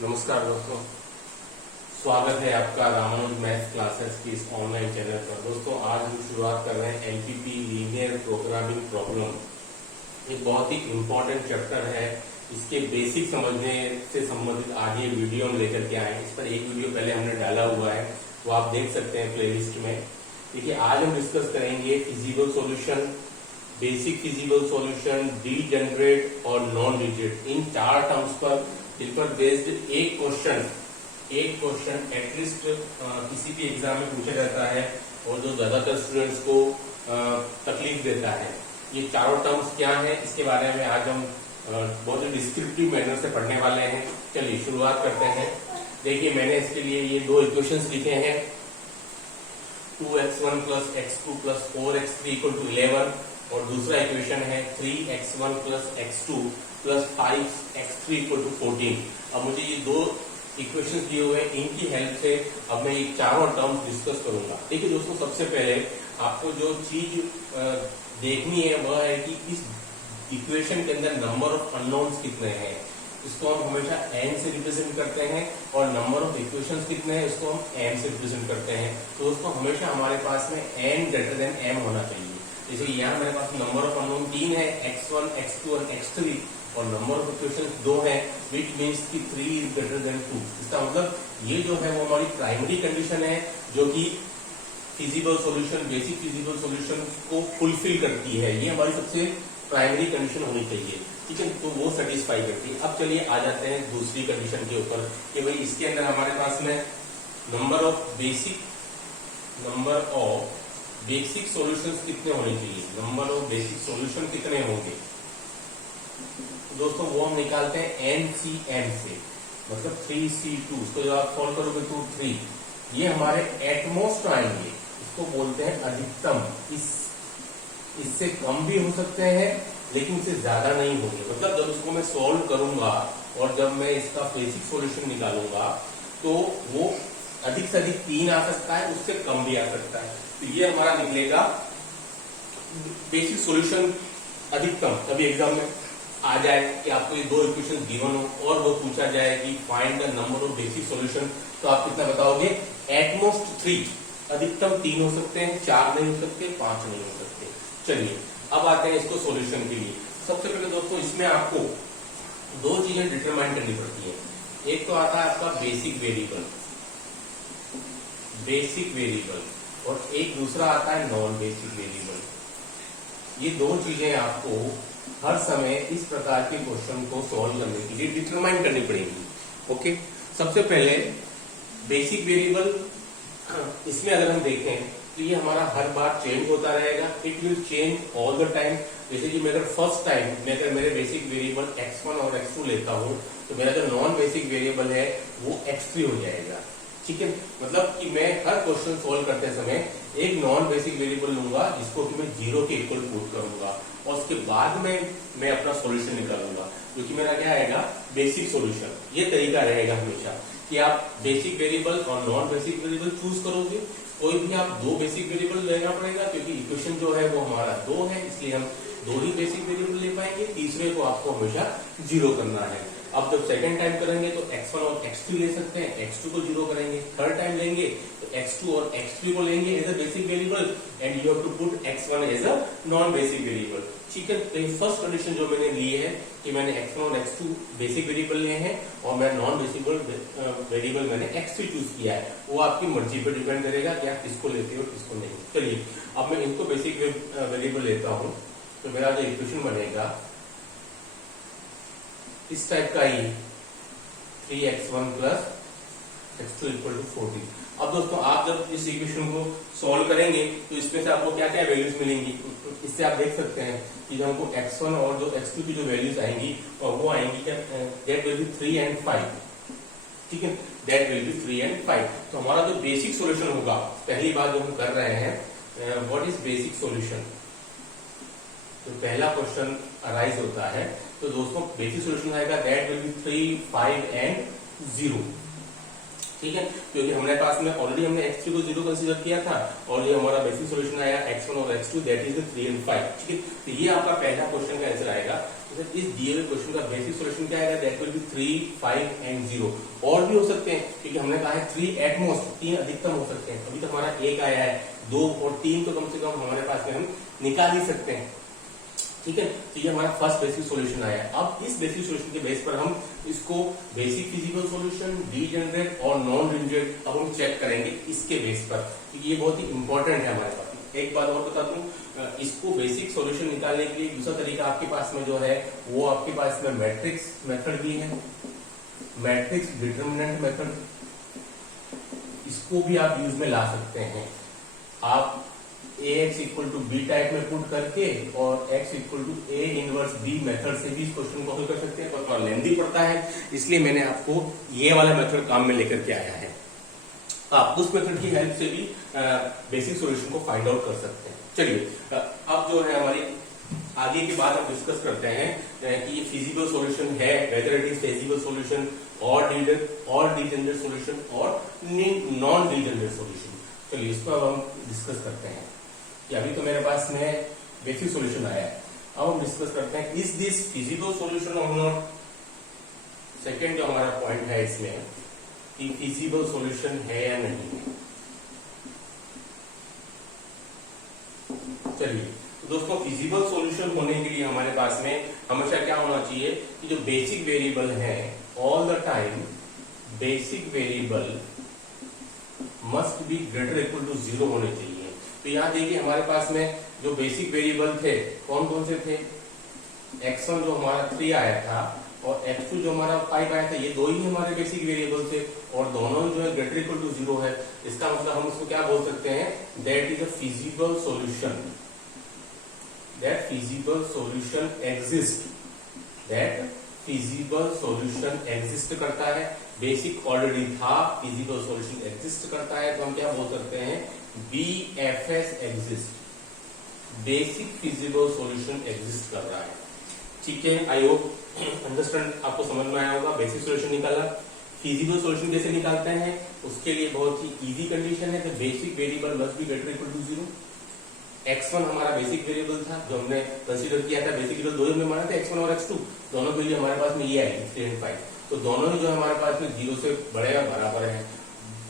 नमस्कार दोस्तों, स्वागत है आपका रामानुज मैथ क्लासेस की इस ऑनलाइन चैनल पर। दोस्तों आज हम शुरुआत कर रहे हैं एलपीपी लीनियर प्रोग्रामिंग प्रॉब्लम। एक बहुत ही इम्पोर्टेंट चैप्टर है। इसके बेसिक समझने से संबंधित आज ये वीडियो हम लेकर के आए हैं। इस पर एक वीडियो पहले हमने डाला हुआ है, वो आप देख सकते हैं प्लेलिस्ट में। देखिए आज हम डिस्कस करेंगे feasible solution, basic feasible solution, degenerate और नॉन डिजिट, इन चार टर्म्स पर, इन पर बेस्ड एक क्वेश्चन एटलीस्ट किसी भी एग्जाम में पूछा जाता है और जो ज्यादातर स्टूडेंट्स को तकलीफ देता है। ये चारों टर्म्स क्या हैं, इसके बारे में आज हम बहुत ही डिस्क्रिप्टिव मैनर से पढ़ने वाले हैं। चलिए शुरुआत करते हैं। देखिए मैंने इसके लिए ये दो इक्वेशंस लिखे हैं, 2x1 plus x2 plus 4x3 equal to 11 और दूसरा इक्वेशन है 3x1 plus x2 plus 5x3 equal to 14। अब मुझे ये दो इक्वेशंस दिए हुए हैं, इनकी हेल्प से अब मैं ये चारों टर्म्स डिस्कस करूंगा। देखिए दोस्तों, सबसे पहले आपको जो चीज देखनी है वह है कि इस इक्वेशन के अंदर नंबर ऑफ अननोन्स कितने हैं। इसको हम हमेशा n से रिप्रेजेंट करते हैं और नंबर ऑफ इक्वेशंस कितने हैं इसको हम m से रिप्रेजेंट करते हैं। तो दोस्तों हमेशा हमारे पास में n ग्रेटर देन m होना चाहिए। जैसे यहाँ मेरे पास नंबर ऑफ अननोन 3 है, x1, x2 और x3, और नंबर ऑफ इक्वेशंस 2 है, विच मीन्स कि 3 इज ग्रेटर देन 2। इसका मतलब ये जो है वो हमारी प्राइमरी कंडीशन है जो कि feasible solution, basic feasible solution को फुलफिल करती है। ये हमारी सबसे प्राइमरी कंडीशन होनी चाहिए, ठीक है, तो वो सेटिस्फाई करती है। अब चलिए आ जाते हैं दूसरी कंडीशन के ऊपर कि भाई इसके अंदर हमारे पास में नंबर ऑफ बेसिक सॉल्यूशंस कितने होने चाहिए, नंबर ऑफ बेसिक सॉल्यूशन कितने होंगे। दोस्तों वो हम निकालते हैं NCM से, मतलब 3C2। इसको जब आप सॉल्व करोगे तो 3, ये हमारे एटमोस्ट आएंगे, इसको बोलते हैं अधिकतम। इससे कम भी हो सकते हैं लेकिन इससे ज्यादा नहीं होंगे। मतलब जब इसको मैं सॉल्व करूंगा और जब मैं इसका बेसिक सॉल्यूशन निकालूंगा तो वो अधिक से अधिक 3 आ सकता है, उससे कम भी आ सकता है। तो ये हमारा निकलेगा बेसिक सॉल्यूशन अधिकतम। कभी एग्जाम में आ जाए कि आपको ये दो इक्वेशन गिवन हो और वो पूछा जाए कि find the number of basic solution, तो आप कितना बताओगे? एटमोस्ट 3, अधिकतम 3 हो सकते हैं, 4 नहीं हो सकते, 5 नहीं हो सकते। चलिए अब आते हैं इसको सॉल्यूशन के लिए। सबसे पहले दोस्तों इसमें आपको दो चीजें डिटरमाइन करनी पड़ती है। एक तो आता है आपका बेसिक वेरिएबल और एक दूसरा आता है नॉन बेसिक वेरिएबल। ये दो चीजें आपको हर समय इस प्रकार के क्वेश्चन को सॉल्व करने के लिए डिटरमाइन करनी पड़ेगी। ओके, सबसे पहले बेसिक वेरिएबल, इसमें अगर हम देखें तो ये हमारा हर बार चेंज होता रहेगा, it will change all the time. जैसे कि मैं अगर फर्स्ट टाइम मैं अगर मेरे बेसिक वेरिएबल x1 और x2 लेता हूं तो मेरा जो नॉन बेसिक वेरिएबल है वो x3 हो जाएगा, ठीक है। मतलब कि मैं हर क्वेश्चन सोल्व करते समय एक नॉन बेसिक वेरिएबल लूंगा जिसको कि मैं 0 के इक्वल पुट करूंगा और उसके बाद में मैं अपना सॉल्यूशन निकालूंगा, क्योंकि मेरा क्या आएगा? Basic solution. ये तरीका रहेगा हमेशा कि आप बेसिक वेरिएबल और नॉन बेसिक वेरिएबल चूज करोगे। कोई भी आप दो बेसिक वेरिएबल लेना पड़ेगा, क्योंकि इक्वेशन जो है वो हमारा 2 है, इसलिए हम 2 ही बेसिक वेरिएबल ले पाएंगे। तीसरे को आपको हमेशा 0 करना है। अब जब सेकंड टाइम करेंगे तो x1 और x2 ले सकते हैं, x2 को 0 करेंगे। थर्ड टाइम लेंगे तो x2 और x3 को लेंगे as a basic variable and you have to put x1 as a non basic variable, ठीक है। तो फर्स्ट कंडीशन जो मैंने ली है कि मैंने x1 और x2 बेसिक वेरिएबल लिए हैं और मैं नॉन बेसिक वेरिएबल मैंने x3 चूज किया है। वो आपकी मर्जी पर डिपेंड करेगा कि आप किसको लेते हो किसको नहीं। चलिए अब मैं इनको बेसिक वेरिएबल लेता हूं तो मेरा जो इक्वेशन बनेगा इस टाइप का ही 3x1 plus x2 equal to 14। अब दोस्तों आप जब इस इक्वेशन को सॉल्व करेंगे तो इसमें से आपको क्या क्या वैल्यूज मिलेंगी, इससे आप देख सकते हैं कि जो हमको x1 और जो x2 की जो वैल्यूज आएंगी और वो आएंगी क्या? दैट विल बी 3 एंड 5, ठीक है, दैट विल बी 3 एंड 5। तो हमारा जो बेसिक सॉल्यूशन होगा, पहली बात जो हम कर रहे हैं, व्हाट इज बेसिक सॉल्यूशन, तो पहला क्वेश्चन अराइज होता है। तो दोस्तों बेसिक सॉल्यूशन आएगा दैट विल बी 3, 5 एंड 0, ठीक है, क्योंकि हमारे पास में ऑलरेडी हमने x3 को 0 कंसीडर किया था और ये हमारा बेसिक सॉल्यूशन आया x1 और x2 दैट इज 3 एंड 5, ठीक है। तो ये आपका पहला क्वेश्चन का आंसर आएगा। इस दिए हुए क्वेश्चन का बेसिक सॉल्यूशन क्या आएगा, दैट विल बी 3, 5 एंड 0। और भी हो सकते हैं क्योंकि हमने कहा है 3 एट मोस्ट, 3 अधिकतम हो सकते हैं। अभी तो हमारा 1 आया है, 2 और 3 तो कम से कम हमारे पास में हम निकाल ही सकते हैं, ठीक है। तो ये हमारा फर्स्ट बेसिक सॉल्यूशन आया है। अब इस बेसिक सॉल्यूशन के बेस पर हम इसको बेसिक फिजिकल सॉल्यूशन, डीजेनरेट और नॉन डीजेनरेट अब हम चेक करेंगे इसके बेस पर, क्योंकि ये बहुत ही इंपॉर्टेंट है हमारे पास। एक बात और बता दूं, इसको बेसिक सॉल्यूशन निकालने के लिए दूसरा तरीका आपके पास में जो है वो आपके पास में मैट्रिक्स मेथड भी है, मैट्रिक्स डिटरमिनेंट मेथड, इसको भी आप यूज में ला सकते हैं। आप ax equal to B type में पुट करके और x equal to a inverse b method से भी इस क्वेश्चन को हल कर सकते हैं, पर थोड़ा लेंथी पड़ता है, इसलिए मैंने आपको ये वाला मेथड काम में लेकर के आया है। आप उस मेथड की हेल्प से भी बेसिक सॉल्यूशन को फाइंड आउट कर सकते हैं। चलिए अब जो है हमारी आगे की बात हम डिस्कस करते हैं कि ये फिजिबल सॉल्यूशन है, weather it is feasible solution और डीजेनरेट सॉल्यूशन और नॉन डीजेनरेट सॉल्यूशन। चलिए इसको अब हम डिस्कस करते हैं कि अभी तो मेरे पास में बेसिक सॉल्यूशन आया है, अब हम डिस्कस करते हैं इज दिस फिजिबल सॉल्यूशन और नॉट। सेकेंड जो हमारा पॉइंट है इसमें कि फिजिबल सॉल्यूशन है या नहीं। चलिए तो दोस्तों, फिजिबल सॉल्यूशन होने के लिए हमारे पास में हमेशा क्या होना चाहिए कि जो बेसिक वेरिएबल है all the time basic variable must be greater equal to 0 होने चाहिए। तो यहां देखिए हमारे पास में जो बेसिक वेरिएबल थे कौन कौन से थे, x1 जो हमारा 3 आया था और x2 जो हमारा 5 आया था, ये दो ही हमारे बेसिक वेरिएबल थे और दोनों जो है ग्रेटर इक्वल टू 0 है। इसका मतलब हम उसको क्या बोल सकते हैं, that is a feasible solution, that feasible solution exist, that feasible solution exist करता है। बेसिक ऑलरेडी था, फिजिबल सॉल्यूशन एग्जिस्ट करता है, तो हम क्या बोल सकते हैं, BFS exist, basic feasible solution exist कर रहा है। ठीक है, आई होप अंडरस्टैंड आपको समझ में आया होगा। बेसिक सॉल्यूशन निकाला, फिजिबल सॉल्यूशन कैसे निकालते हैं उसके लिए बहुत ही इजी कंडीशन है, basic variable must be greater equal to 0। x1 हमारा बेसिक वेरिएबल था जो हमने कंसीडर किया था, बेसिक वेरिएबल दो में माना था, x1 और x2, दोनों के लिए हमारे पास में ये आई 3 और 5, तो दोनों ही जो हमारे पास में 0 से बड़े या बराबर है।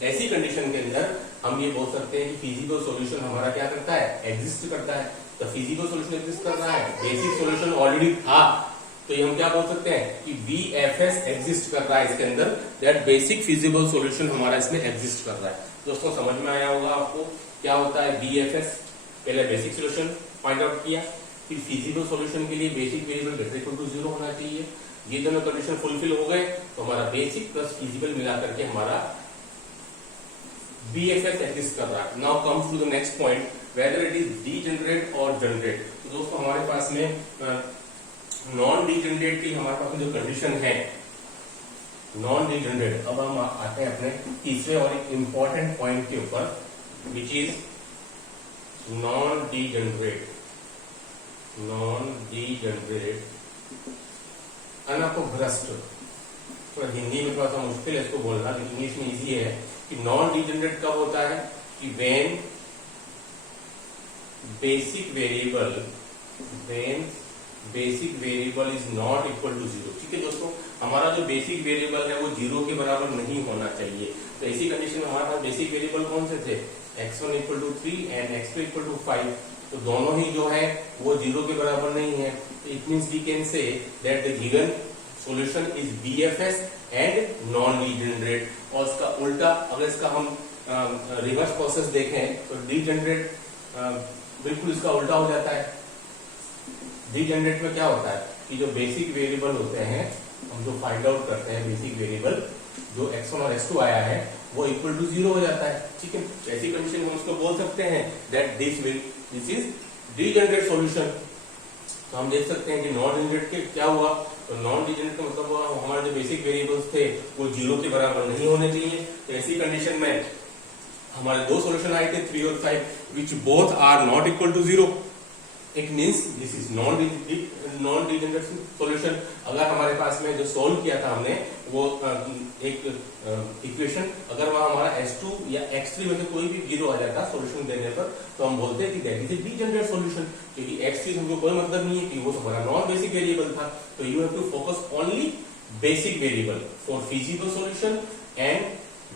ऐसी कंडीशन के अंदर हम ये बोल सकते हैं कि फिजिबल सॉल्यूशन हमारा क्या करता है, एग्जिस्ट करता है। तो फिजिबल सॉल्यूशन एग्जिस्ट कर रहा है, बेसिक सॉल्यूशन ऑलरेडी था, तो ये हम क्या बोल सकते हैं कि BFS एग्जिस्ट कर रहा है इसके अंदर, दैट बेसिक फिजिबल सॉल्यूशन हमारा इसमें एग्जिस्ट कर रहा है। दोस्तों समझ में आया होगा आपको क्या होता है BFS। पहले बेसिक सॉल्यूशन फाइंड आउट किया, फिर फिजिबल सॉल्यूशन के लिए basic variable greater equal to 0 होना चाहिए। ये दोनों कंडीशन फुलफिल हो गए तो हमारा बेसिक प्लस फिजिबल मिला करके हमारा BFS एग्जिस्ट कर रहा है। Now comes to the next point, whether it is degenerate और जनरेट। तो दोस्तों हमारे पास में नॉन डीजेनरेट की हमारे पास में जो कंडीशन है नॉन डीजेनरेट, अब हम आते हैं अपने तीसरे और एक इंपॉर्टेंट पॉइंट के ऊपर, which is non degenerate. Non degenerate अनअपभ्रष्ट, तो हिंदी में थोड़ा सा मुश्किल है इसको बोलना, लेकिन इंग्लिश में इजी है कि नॉन डीजेनरेट कब होता है कि when basic variable is not equal to 0। ठीक है दोस्तों, हमारा जो बेसिक वेरिएबल है वो 0 के बराबर नहीं होना चाहिए। तो ऐसी कंडीशन में हमारे पास बेसिक वेरिएबल कौन से थे, x1 equal to 3 and x2 equal to 5, तो दोनों ही जो है वो 0 के बराबर नहीं है। It means we can say that the given solution is BFS and non degenerate. और इसका उल्टा अगर इसका हम रिवर्स प्रोसेस देखें तो डीजेनरेट बिल्कुल इसका उल्टा हो जाता है। डीजेनरेट में क्या होता है कि जो बेसिक वेरिएबल होते हैं, हम जो फाइंड आउट करते हैं बेसिक वेरिएबल जो x1 और x2 आया है वो इक्वल टू 0 हो जाता है। ठीक है, ऐसी कंडीशन में हम उसको बोल सकते हैं that this is degenerate solution. तो हम देख सकते हैं कि नॉन डीजेनरेट के क्या हुआ, तो नॉन डीजेनरेट का मतलब हुआ हमारे जो बेसिक वेरिएबल्स थे वो 0 के बराबर नहीं होने चाहिए। तो ऐसी कंडीशन में हमारे दो सॉल्यूशन आए थे 3 और 5 which both are not equal to 0। It means this is non degenerate solution. अगर हमारे पास में जो सोल्व किया था हमने वो एक इक्वेशन, अगर वहां हमारा S2 या X3 में से कोई भी जीरो आ जाता सॉल्यूशन देने पर, तो हम बोलते हैं कि that is a degenerate solution, क्योंकि X3 हमको कोई मतलब नहीं है कि वो हमारा नॉन बेसिक वेरिएबल था। तो you have to focus only basic variable for feasible solution and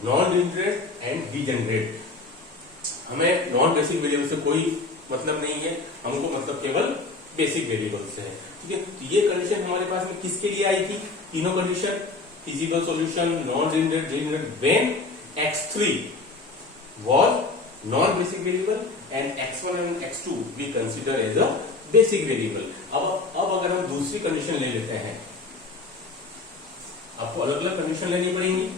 non degenerate and degenerate. हमें नॉन बेसिक वेरिएबल से कोई मतलब नहीं है, हमको मतलब केवल बेसिक वेरिएबल से है, ठीक है। तो ये कंडीशन हमारे पास में किसके लिए आई थी? तीनों condition, feasible solution, non degenerate, degenerate, when X3 was non basic variable and X1 and X2 we consider as a basic variable. अब अगर हम दूसरी कंडीशन ले लेते हैं, आपको अलग अलग कंडीशन लेनी पड़ेगी।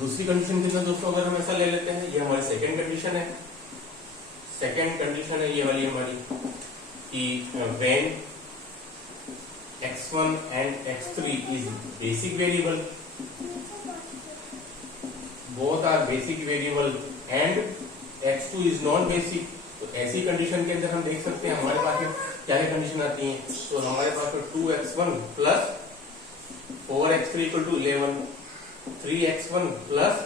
दूसरी कंडीशन के अंदर दोस्तों अगर हम ऐसा ले लेते हैं, ये हमारी सेकेंड कंडीशन है। सेकेंड कंडीशन है ये वाली हमारी कि when X1 and X3 is basic variable, both are basic variable and X2 is non basic. तो ऐसी कंडीशन के अंदर हम देख सकते हैं हमारे पास में क्या क्या कंडीशन आती हैं। तो हमारे पास में 2x1 plus 4x3 equal to 11, 3x1 plus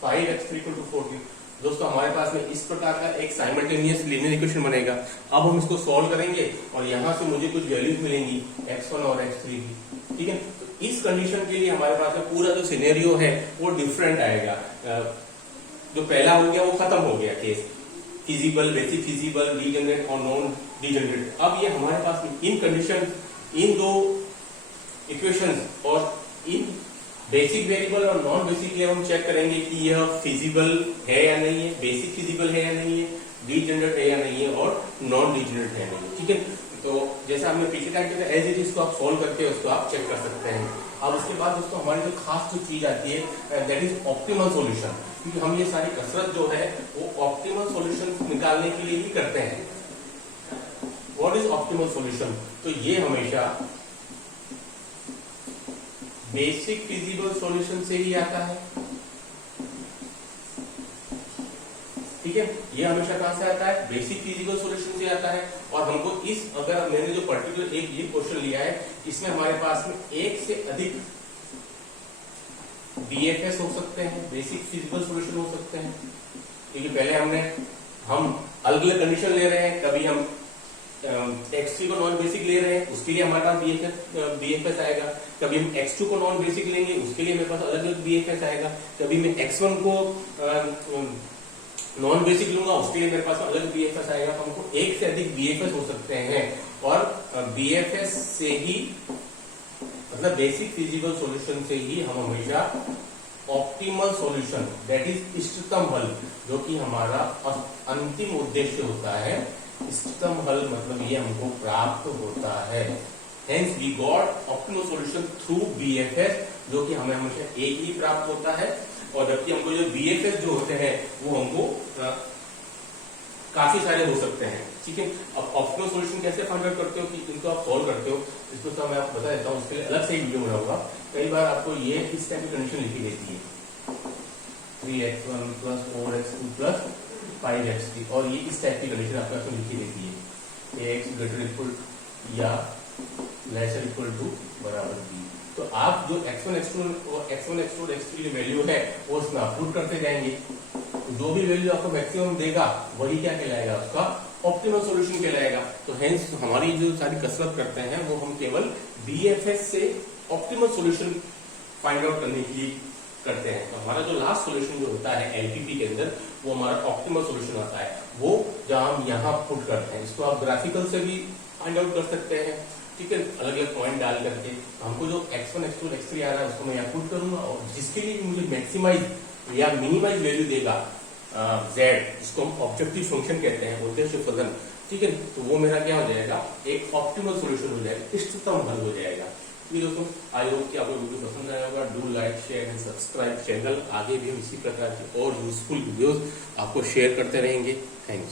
5x3 equal to 14। दोस्तों हमारे पास में इस प्रकार का एक साइमल्टेनियस लीनियर इक्वेशन बनेगा। अब हम इसको सॉल्व करेंगे और यहां से मुझे कुछ वैल्यूज मिलेंगी x1 और x3 की, ठीक है। तो इस कंडीशन के लिए हमारे पास में पूरा जो सिनेरियो है वो डिफरेंट आएगा। जो पहला हो गया वो खत्म हो गया case, feasible, basic feasible, degenerate और नॉन डिजेनरेट। अब ये हमारे पास में इन कंडीशन, इन दो इक्वेशन और इन बेसिक वेरिएबल और नॉन बेसिक के हम चेक करेंगे कि यह फिजिबल है या नहीं है, बेसिक फिजिबल है या नहीं है, डिजेनरेट है या नहीं है और नॉन डिजेनरेट है या नहीं, ठीक है। तो जैसा हमने पीछे टाइम किया एज इट इज को आप सोल्व करके उसको आप चेक कर सकते हैं। अब उसके बाद दोस्तों हमारी जो खास जो चीज आती है दैट इज ऑप्टिमल सॉल्यूशन, क्योंकि हम ये सारी कसरत जो है वो ऑप्टिमल सॉल्यूशन निकालने के लिए ही करते हैं। What is optimal solution? तो ये हमेशा बेसिक फिजिबल सॉल्यूशन से ही आता है, ठीक है। ये हमेशा कहां से आता है? बेसिक फिजिबल सॉल्यूशन से आता है। और हमको इस, अगर मैंने जो पर्टिकुलर एक ये क्वेश्चन लिया है, इसमें हमारे पास में एक से अधिक BFS हो सकते हैं, बेसिक फिजिबल सॉल्यूशन हो सकते हैं, क्योंकि पहले हम अलग अलग कंडीशन ले रहे हैं। कभी हम X3 को नॉन बेसिक ले रहे हैं, उसके लिए हमारे पास BFS आएगा। कभी हम X2 को नॉन बेसिक लेंगे, उसके लिए मेरे पास अलग अलग BFS आएगा। कभी मैं X1 को नॉन बेसिक लूंगा, उसके लिए मेरे पास अलग BFS आएगा। तो हमको एक से अधिक BFS हो सकते हैं और BFS से ही, मतलब बेसिक फिजिबल सॉल्यूशन से ही हम हमेशा ऑप्टिमल सॉल्यूशन, दैट इज इष्टतम हल, जो कि हमारा अंतिम उद्देश्य होता है, इष्टतम हल मतलब ये हमको प्राप्त होता है। Hence we got optimal solution through BFS, जो कि हमें हमेशा एक ही प्राप्त होता है। और जबकि हमको जो BFS जो होते हैं वो हमको काफी सारे हो सकते हैं, ठीक है। अब ऑप्टिमल सॉल्यूशन कैसे फाइंड आउट करते हो कि इनको आप सॉल्व करते हो, इसको तो मैं आपको बता देता हूँ, उसके लिए अलग से वीडियो बनाऊंगा। कई बार आपको ये इस टाइप की कंडीशन लिखी देती है 3x1 plus 4x2 plus 5x3, और ये इस टाइप की कंडीशन आपके पास लिखी देती है ax ग्रेटर इक्वल या लेसर इक्वल टू बराबर b। तो आप जो x1 x2 और x3 की वैल्यू है वो उसमें आप पुट करते जाएंगे। जो भी वैल्यू आपको मैक्सिमम देगा वही क्या कहलाएगा? उसका ऑप्टिमल सॉल्यूशन कहलाएगा। तो हेंस हमारी जो सारी कसरत करते हैं वो हम केवल BFS से ऑप्टिमल सॉल्यूशन फाइंड आउट करने के लिए करते हैं। तो हमारा जो लास्ट सॉल्यूशन जो होता है LPP के अंदर, वो हमारा ऑप्टिमल सॉल्यूशन आता है, वो जहां हम यहाँ पुट करते हैं। इसको आप ग्राफिकल से भी फाइंड आउट कर सकते हैं, ठीक है, अलग अलग पॉइंट डाल करके। हमको जो x1 x2 x3 आ रहा है उसको मैं यहाँ पुट करूंगा, और जिसके लिए मुझे मैक्सिमाइज या मिनिमाइज वैल्यू देगा z, जिसको हम ऑब्जेक्टिव फंक्शन कहते हैं, उद्देश्य फलन, ठीक है, तो वो मेरा क्या हो जाएगा? एक ऑप्टिमल सॉल्यूशन हो जाएगा, इष्टतम हल हो जाएगा। दोस्तों आई होप कि आपको वीडियो पसंद आया होगा। Do like share and subscribe channel. आगे भी हम इसी प्रकार की और यूजफुल वीडियोस आपको शेयर करते रहेंगे। थैंक्स।